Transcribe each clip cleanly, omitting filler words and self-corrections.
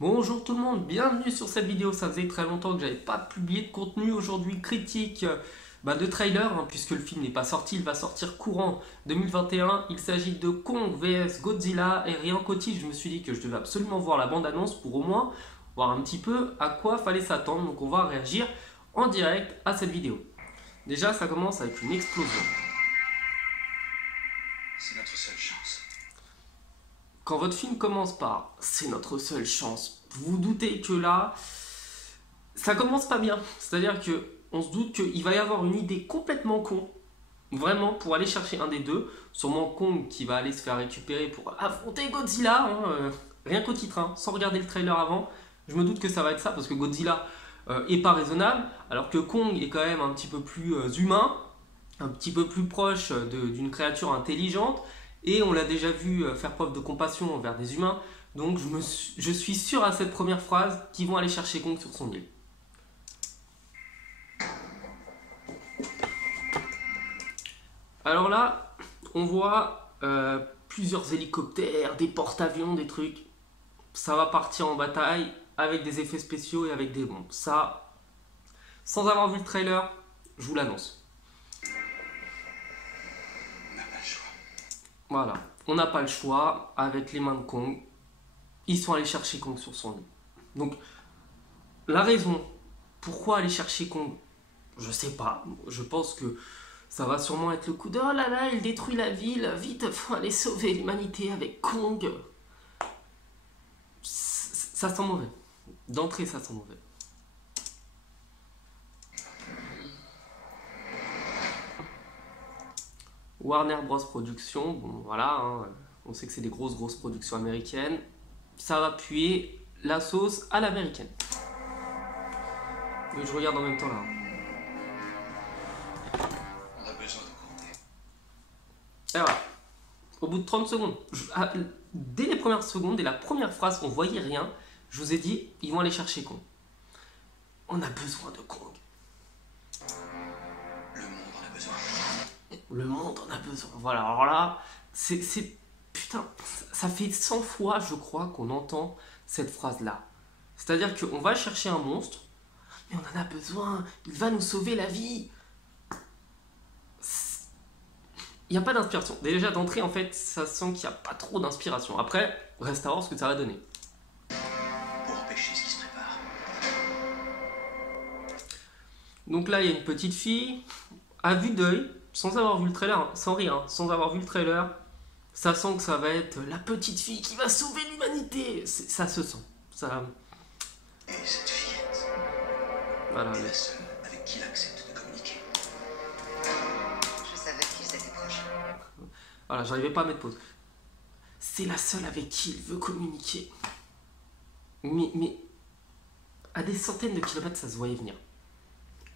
Bonjour tout le monde, bienvenue sur cette vidéo. Ça faisait très longtemps que j'avais pas publié de contenu aujourd'hui critique de trailer, puisque le film n'est pas sorti, il va sortir courant 2021. Il s'agit de Kong vs Godzilla et rien qu'au titre, je me suis dit que je devais absolument voir la bande-annonce pour au moins voir un petit peu à quoi fallait s'attendre. Donc on va réagir en direct à cette vidéo. Déjà ça commence avec une explosion. C'est notre seule chance. Quand votre film commence par c'est notre seule chance, vous vous doutez que là, ça commence pas bien. C'est-à-dire que on se doute qu'il va y avoir une idée complètement con, vraiment, pour aller chercher un des deux. Sûrement Kong qui va aller se faire récupérer pour affronter Godzilla, rien qu'au titre, sans regarder le trailer avant. Je me doute que ça va être ça, parce que Godzilla est pas raisonnable, alors que Kong est quand même un petit peu plus humain, un petit peu plus proche d'une créature intelligente. Et on l'a déjà vu faire preuve de compassion envers des humains. Donc je suis sûr à cette première phrase qu'ils vont aller chercher Kong sur son île. Alors là, on voit plusieurs hélicoptères, des porte-avions, des trucs. Ça va partir en bataille avec des effets spéciaux et avec des bombes. Ça, sans avoir vu le trailer, je vous l'annonce. On n'a pas le choix. Voilà, on n'a pas le choix avec les mains de Kong. Ils sont allés chercher Kong sur son lit. Donc, la raison, pourquoi aller chercher Kong, je sais pas. Je pense que ça va sûrement être le coup de oh là là, il détruit la ville, vite, faut aller sauver l'humanité avec Kong. Ça sent mauvais. D'entrée, ça sent mauvais. Warner Bros Productions, bon voilà, on sait que c'est des grosses productions américaines. Ça va puer la sauce à l'américaine. Oui, je regarde en même temps là. On a besoin de Kong. Et voilà. Au bout de 30 secondes, dès les premières secondes, dès la première phrase, on voyait rien. Je vous ai dit, ils vont aller chercher Kong. On a besoin de Kong. Le monde en a besoin. Le monde en a besoin. Voilà, alors là, putain, ça fait 100 fois, je crois, qu'on entend cette phrase-là. C'est-à-dire qu'on va chercher un monstre, mais on en a besoin, il va nous sauver la vie. Il n'y a pas d'inspiration. Déjà d'entrée, en fait, ça sent qu'il n'y a pas trop d'inspiration. Après, reste à voir ce que ça va donner. Pour empêcher ce qui se prépare. Donc là, il y a une petite fille, à vue d'œil, sans avoir vu le trailer, sans rire, sans avoir vu le trailer, ça sent que ça va être la petite fille qui va sauver l'humanité. Ça se sent. Ça, Et cette fillette voilà. est la seule avec qui il accepte de communiquer. Je savais qu'ils étaient proches. Voilà, j'arrivais pas à mettre pause. C'est la seule avec qui il veut communiquer. Mais à des centaines de kilomètres, ça se voyait venir.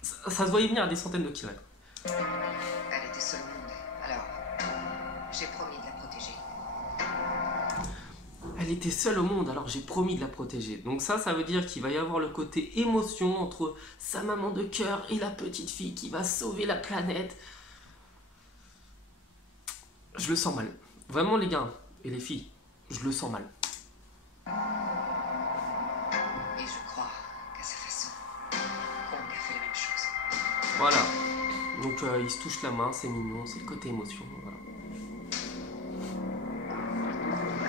Ça se voyait venir à des centaines de kilomètres. Elle était seule au monde. Alors, j'ai promis de la protéger. Elle était seule au monde, alors j'ai promis de la protéger. Donc ça veut dire qu'il va y avoir le côté émotion entre sa maman de cœur et la petite fille qui va sauver la planète. Je le sens mal. Vraiment les gars et les filles, je le sens mal. Et je crois qu'à sa façon, Kong a fait la même chose. Voilà. Donc il se touche la main, c'est mignon, c'est le côté émotion. Voilà.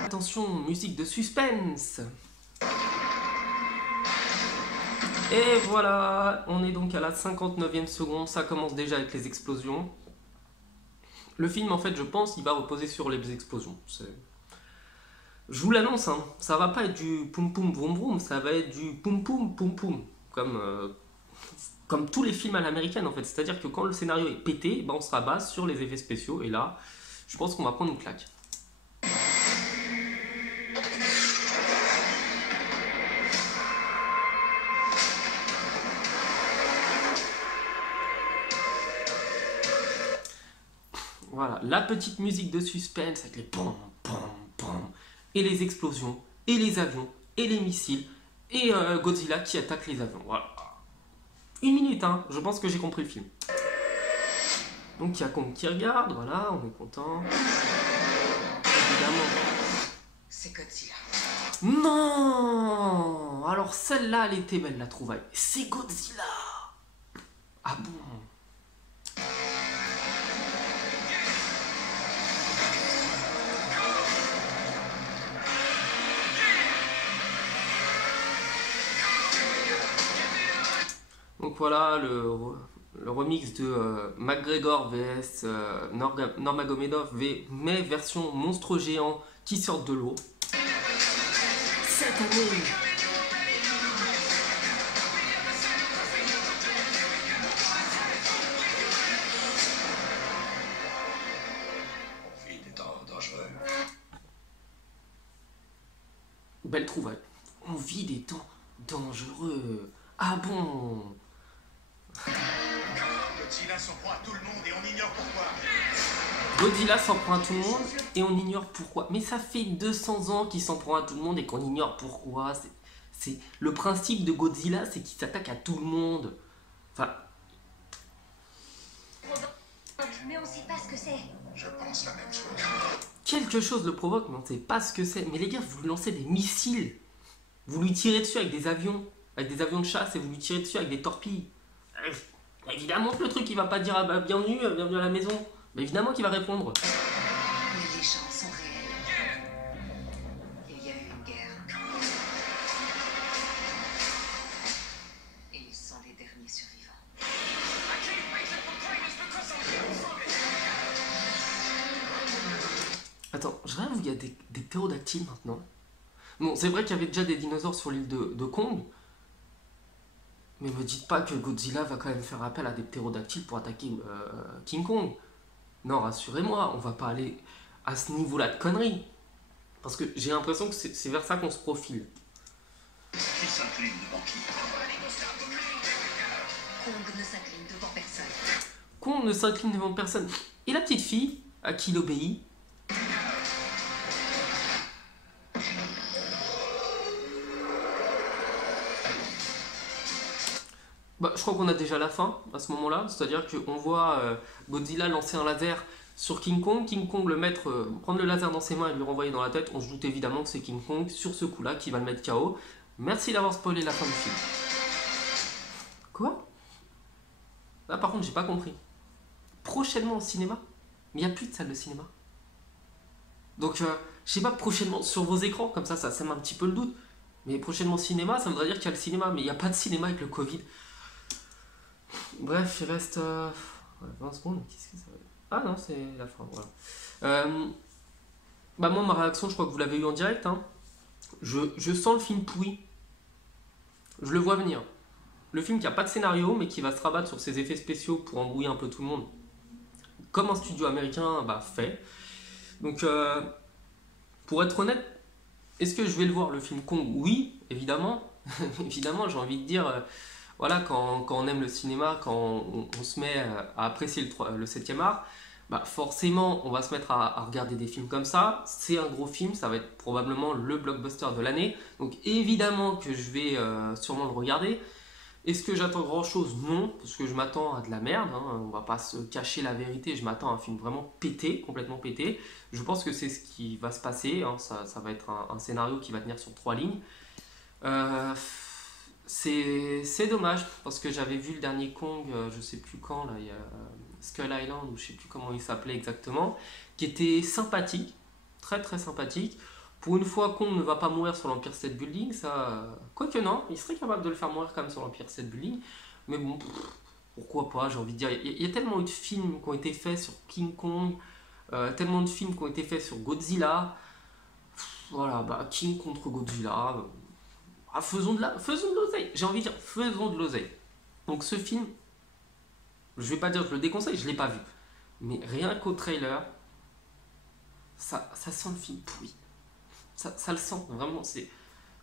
Attention, musique de suspense. Et voilà, on est donc à la 59e seconde, ça commence déjà avec les explosions. Le film, en fait, je pense, il va reposer sur les explosions. Je vous l'annonce, ça va pas être du poum poum vroom vroom, ça va être du poum poum poum poum. Comme tous les films à l'américaine, en fait. C'est-à-dire que quand le scénario est pété, on se rabat sur les effets spéciaux. Et là, je pense qu'on va prendre une claque. Voilà, la petite musique de suspense avec les pom, pom, pom, et les explosions, et les avions, et les missiles, et Godzilla qui attaque les avions. Voilà. Une minute, je pense que j'ai compris le film. Donc il y a Kong qui regarde, voilà, on est content. Évidemment. C'est Godzilla. Non! alors celle-là, elle était belle, la trouvaille. C'est Godzilla. Ah bon? Donc voilà le remix de McGregor vs Nurmagomedov, mais version monstre géant qui sort de l'eau. Cette année. On vit des temps dangereux. Belle trouvaille. On vit des temps dangereux. Ah bon? Godzilla s'en prend à tout le monde et on ignore pourquoi. Godzilla s'en prend à tout le monde et on ignore pourquoi. Mais ça fait 200 ans qu'il s'en prend à tout le monde et qu'on ignore pourquoi. C'est le principe de Godzilla, c'est qu'il s'attaque à tout le monde. Enfin, Mais on sait pas ce que c'est. Je pense la même chose. quelque chose le provoque, mais on ne sait pas ce que c'est. Mais les gars, vous lui lancez des missiles. Vous lui tirez dessus avec des avions de chasse et vous lui tirez dessus avec des torpilles. Évidemment que le truc, il va pas dire ah bah, bienvenue à la maison. Mais évidemment qu'il va répondre. Les légendes sont réelles. Il y a eu une guerre. Et ils sont les derniers survivants. Attends, je rêve où il y a des ptérodactyles maintenant. Bon, c'est vrai qu'il y avait déjà des dinosaures sur l'île de Kong. Mais me dites pas que Godzilla va quand même faire appel à des ptérodactyles pour attaquer King Kong. Non, rassurez-moi, on va pas aller à ce niveau-là de conneries. Parce que j'ai l'impression que c'est vers ça qu'on se profile. Qui s'incline devant qui? Kong ne s'incline devant personne. Kong ne s'incline devant personne. Et la petite fille, à qui il obéit? Bah, je crois qu'on a déjà la fin à ce moment-là, c'est-à-dire qu'on voit Godzilla lancer un laser sur King Kong, King Kong prendre le laser dans ses mains et lui renvoyer dans la tête. On se doute évidemment que c'est King Kong sur ce coup-là qui va le mettre KO. Merci d'avoir spoilé la fin du film. Quoi? Là par contre j'ai pas compris. Prochainement au cinéma? Mais il n'y a plus de salle de cinéma. Donc je sais pas, prochainement sur vos écrans, comme ça sème un petit peu le doute. Mais prochainement au cinéma, ça voudrait dire qu'il y a le cinéma, mais il n'y a pas de cinéma avec le Covid. Bref, il reste 20 secondes. Qu'est-ce que ça va être? Ah non, c'est la fin, voilà. Bah moi, ma réaction, je crois que vous l'avez eu en direct. Hein. Je sens le film pourri. Je le vois venir. Le film qui n'a pas de scénario, mais qui va se rabattre sur ses effets spéciaux pour embrouiller un peu tout le monde. Comme un studio américain fait. Donc, pour être honnête, est-ce que je vais le voir, le film Kong? Oui, évidemment. Évidemment, j'ai envie de dire... Voilà, quand on aime le cinéma, quand on se met à apprécier le 7e art, bah forcément on va se mettre à regarder des films comme ça. C'est un gros film, ça va être probablement le blockbuster de l'année. Donc évidemment que je vais sûrement le regarder. Est-ce que j'attends grand chose? Non, parce que je m'attends à de la merde, hein. On va pas se cacher la vérité, je m'attends à un film vraiment pété, complètement pété. Je pense que c'est ce qui va se passer, hein. Ça va être un scénario qui va tenir sur 3 lignes. C'est dommage parce que j'avais vu le dernier Kong, je sais plus quand, là, il y a Skull Island ou je sais plus comment il s'appelait exactement, qui était sympathique, très très sympathique. Pour une fois, Kong ne va pas mourir sur l'Empire State Building, ça. Quoique non, il serait capable de le faire mourir quand même sur l'Empire State Building, mais bon, pourquoi pas, j'ai envie de dire. Il y a tellement eu de films qui ont été faits sur King Kong, tellement de films qui ont été faits sur Godzilla. Voilà, bah King contre Godzilla. Ah, faisons de l'oseille, j'ai envie de dire, faisons de l'oseille. Donc ce film, je vais pas dire que je le déconseille, je l'ai pas vu. Mais rien qu'au trailer, ça sent le film pourri. Ça le sent, vraiment.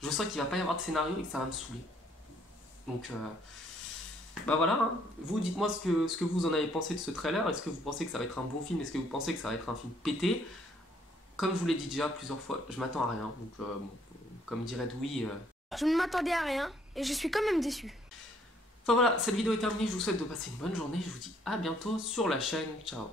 Je sens qu'il va pas y avoir de scénario et que ça va me saouler. Donc, bah voilà. Hein. Vous, dites-moi ce que vous en avez pensé de ce trailer. Est-ce que vous pensez que ça va être un bon film? Est-ce que vous pensez que ça va être un film pété? Comme je vous l'ai dit déjà plusieurs fois, je m'attends à rien. Donc, bon, comme dirait Louis... Je ne m'attendais à rien et je suis quand même déçu. Enfin voilà, cette vidéo est terminée, je vous souhaite de passer une bonne journée, je vous dis à bientôt sur la chaîne, ciao.